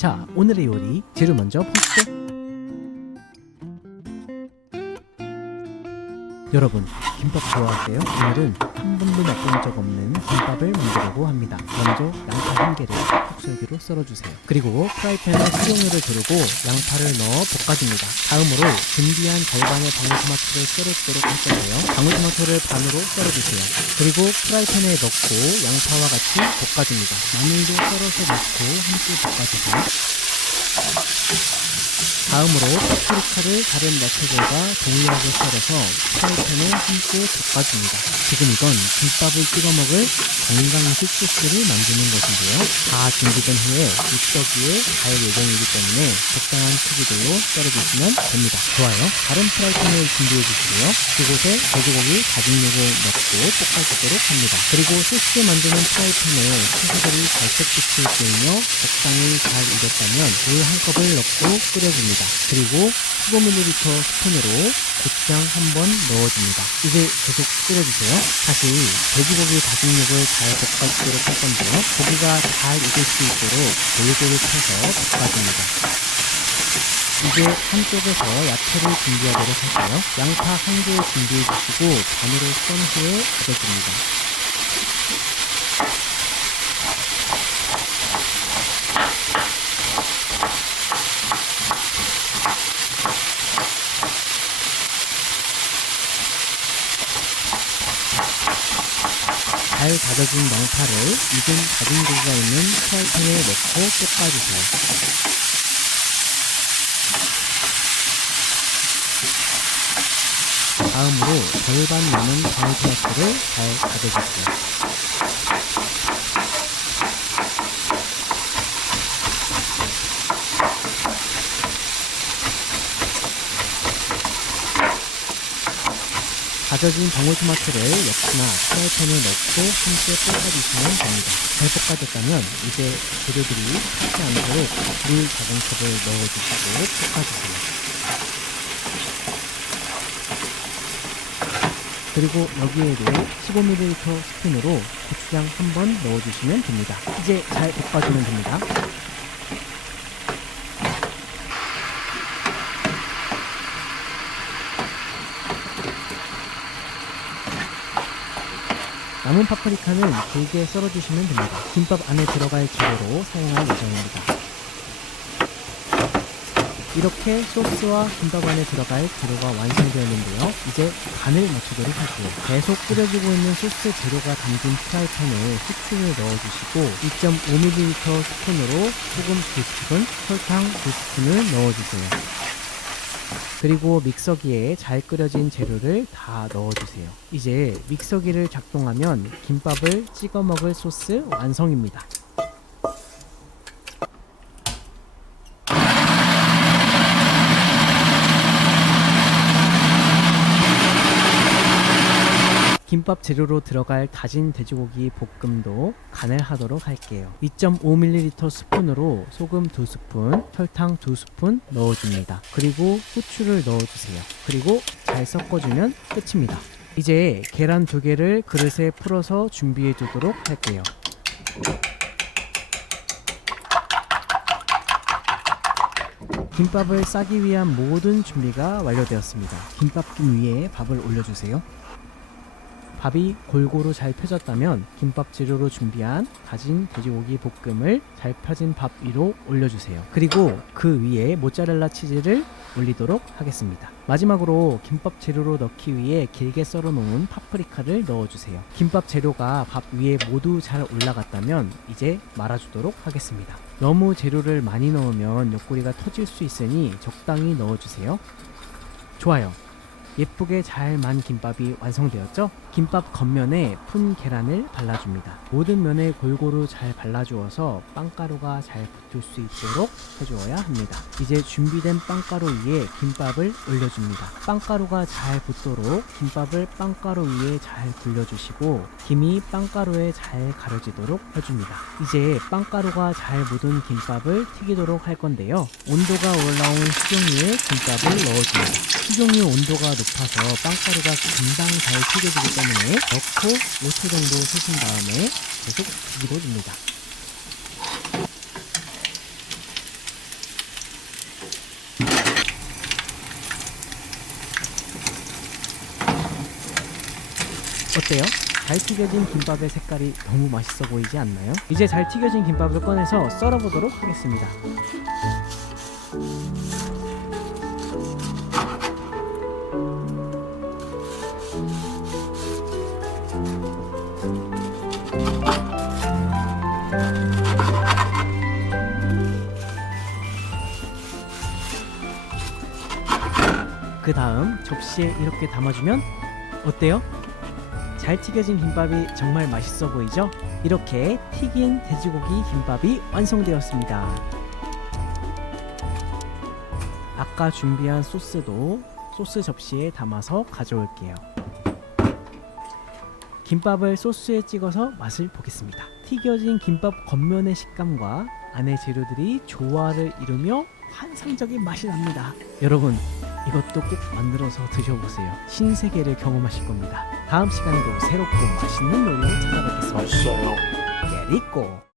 자, 오늘의 요리 재료 먼저 보시 여러분, 김밥 좋아하세요? 오늘은 한 번도 맛본 적 없는 김밥을 만들려고 합니다. 먼저 양파 한 개를 톡썰기로 썰어주세요. 그리고 프라이팬에 식용유를 두르고 양파를 넣어 볶아줍니다. 다음으로 준비한 절반의 방울토마토를 썰어주도록 할 건데요. 방울토마토를 반으로 썰어주세요. 그리고 프라이팬에 넣고 양파와 같이 볶아줍니다. 마늘도 썰어서 넣고 함께 볶아주세요. 다음으로 파프리카를 다른 야채들과 동일하게 썰어서 프라이팬에 함께 볶아줍니다. 지금 이건 김밥을 찍어 먹을 건강식 소스를 만드는 것인데요. 다 준비된 후에 믹서기에 갈 예정이기 때문에 적당한 크기들로 썰어주시면 됩니다. 좋아요. 다른 프라이팬을 준비해 주시고요. 그곳에 돼지고기 다진 육을 넣고 볶아주도록 합니다. 그리고 소스 만드는 프라이팬에 채소들이 갈색빛을 띄우며 적당히 잘 익었다면 물 한 컵을 넣고 끓여 줍니다. 그리고 15ml 스푼으로 고추장 한 번 넣어줍니다. 이제 계속 끓여주세요. 다시 돼지고기 다진 육을 잘 볶아주도록 할 건데요. 고기가 잘 익을 수 있도록 골고루 쳐서 볶아줍니다. 이제 한쪽에서 야채를 준비하도록 할까요? 양파 한 개 준비해 주시고 반으로 썬 후에 걷어줍니다. 잘 다져진 양파를 익은 다진 고기가 있는 프라이팬에 넣고 볶아주세요. 다음으로 절반 남은 방울토마토를 잘 다져주세요. 다져진 방울토마토를 역시나 프라이팬에 넣고 함께 볶아주시면 됩니다. 잘 볶아졌다면 이제 재료들이 타지 않도록 물 작은 컵을 넣어주시고 볶아주세요. 그리고 여기에도 15ml 스푼으로 고추장 한 번 넣어주시면 됩니다. 이제 잘 볶아주면 됩니다. 남은 파프리카는 길게 썰어주시면 됩니다. 김밥 안에 들어갈 재료로 사용할 예정입니다. 이렇게 소스와 김밥 안에 들어갈 재료가 완성되었는데요. 이제 간을 맞추도록 할게요. 계속 끓여지고 있는 소스 재료가 담긴 프라이팬에 식초를 넣어주시고 2.5ml 스푼으로 소금 2스푼, 설탕 2스푼을 넣어주세요. 그리고 믹서기에 잘 끓여진 재료를 다 넣어주세요. 이제 믹서기를 작동하면 김밥을 찍어 먹을 소스 완성입니다. 김밥 재료로 들어갈 다진 돼지고기 볶음도 간을 하도록 할게요. 2.5ml 스푼으로 소금 2스푼, 설탕 2스푼 넣어줍니다. 그리고 후추를 넣어주세요. 그리고 잘 섞어주면 끝입니다. 이제 계란 두 개를 그릇에 풀어서 준비해 두도록 할게요. 김밥을 싸기 위한 모든 준비가 완료되었습니다. 김밥김 위에 밥을 올려주세요. 밥이 골고루 잘 펴졌다면 김밥 재료로 준비한 다진 돼지고기 볶음을 잘 펴진 밥 위로 올려주세요. 그리고 그 위에 모짜렐라 치즈를 올리도록 하겠습니다. 마지막으로 김밥 재료로 넣기 위해 길게 썰어 놓은 파프리카를 넣어주세요. 김밥 재료가 밥 위에 모두 잘 올라갔다면 이제 말아주도록 하겠습니다. 너무 재료를 많이 넣으면 옆구리가 터질 수 있으니 적당히 넣어주세요. 좋아요. 예쁘게 잘 만 김밥이 완성되었죠? 김밥 겉면에 푼 계란을 발라줍니다. 모든 면에 골고루 잘 발라주어서 빵가루가 잘 붙을 수 있도록 해주어야 합니다. 이제 준비된 빵가루 위에 김밥을 올려줍니다. 빵가루가 잘 붙도록 김밥을 빵가루 위에 잘 굴려주시고 김이 빵가루에 잘 가려지도록 해줍니다. 이제 빵가루가 잘 묻은 김밥을 튀기도록 할 건데요. 온도가 올라온 식용유에 김밥을 넣어줍니다. 식용유 온도가 높 높아서 빵가루가 금방 잘 튀겨지기 때문에 넣고 5초 정도 쓰신 다음에 계속 밀어줍니다. 어때요? 잘 튀겨진 김밥의 색깔이 너무 맛있어 보이지 않나요? 이제 잘 튀겨진 김밥을 꺼내서 썰어보도록 하겠습니다. 그 다음 접시에 이렇게 담아주면 어때요? 잘 튀겨진 김밥이 정말 맛있어 보이죠? 이렇게 튀긴 돼지고기 김밥이 완성되었습니다. 아까 준비한 소스도 소스 접시에 담아서 가져올게요. 김밥을 소스에 찍어서 맛을 보겠습니다. 튀겨진 김밥 겉면의 식감과 안의 재료들이 조화를 이루며 환상적인 맛이 납니다. 여러분, 이것도 꼭 만들어서 드셔보세요. 신세계를 경험하실 겁니다. 다음 시간에도 새롭고 맛있는 요리로 찾아뵙겠습니다. 맛있어요. 깨리꼬